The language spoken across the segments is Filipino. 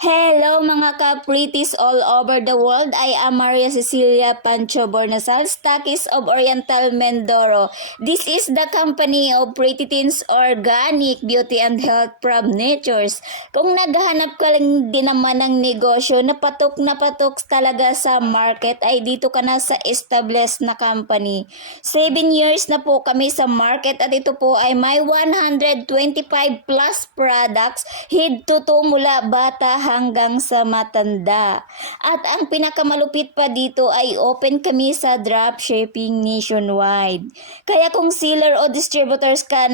Hello mga ka-pretties all over the world. I am Maria Cecilia Pancho Bornasal, Stockist of Oriental Mindoro. This is the company of Pretty Teens Organic Beauty and Health from Natures. Kung naghahanap ka lang din naman ng negosyo na patok talaga sa market, ay dito ka na sa established na company. 7 years na po kami sa market at ito po ay may 125 plus products head to toe mula bata hanggang sa matanda. At ang pinakamalupit pa dito ay open kami sa dropshipping nationwide. Kaya kung seller o distributors ka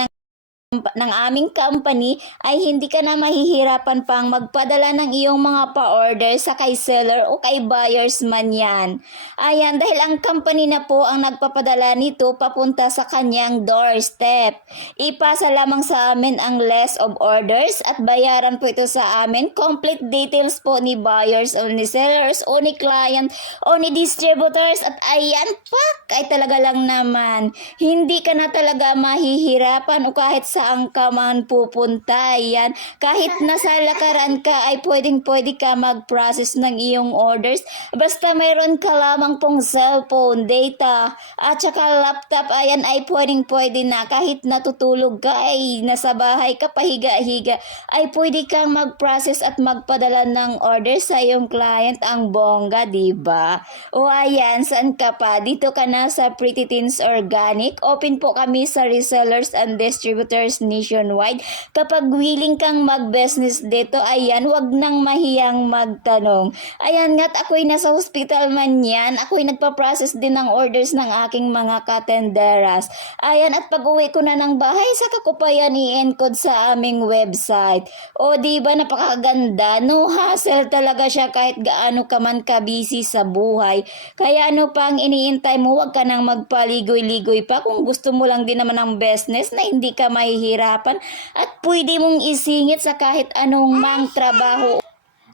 ng aming company ay hindi ka na mahihirapan pang magpadala ng iyong mga pa-order sa kay seller o kay buyers man yan. Ayan, dahil ang company na po ang nagpapadala nito papunta sa kanyang doorstep. Ipasa lamang sa amin ang list of orders at bayaran po ito sa amin. Complete details po ni buyers o ni sellers o ni client o ni distributors at ayan pak ay talaga lang naman. Hindi ka na talaga mahihirapan o kahit saan ka man pupunta. Yan. Kahit nasa lakaran ka ay pwede ka mag-process ng iyong orders. Basta mayroon ka lamang pong cellphone, data, at saka laptop, ayan ay pwede na. Kahit natutulog ka ay nasa bahay ka, pahiga-higa, ay pwede kang mag-process at magpadala ng orders sa iyong client. Ang bongga, diba? O ayan, saan ka pa? Dito ka na sa Pretty Teens Organic. Open po kami sa resellers and distributors nationwide. Kapag willing kang mag-business dito, ayan, wag nang mahiyang magtanong. Ayan nga't ako'y nasa hospital man yan. Ako'y nagpa-process din ng orders ng aking mga katenderas. Ayan, at pag uwi ko na ng bahay, saka ko pa yan i-encode sa aming website. O diba, napakaganda. No hassle talaga siya kahit gaano ka man ka-busy sa buhay. Kaya ano pang iniintay mo, wag ka nang magpaligoy-ligoy pa kung gusto mo lang din naman ng business na hindi ka mahihirapan at pwede mong isingit sa kahit anong mang trabaho.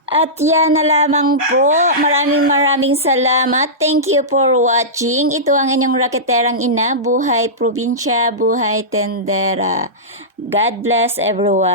At yan na lamang po. Maraming salamat. Thank you for watching. Ito ang inyong raketerang ina. Buhay probinsya, buhay tendera. God bless everyone.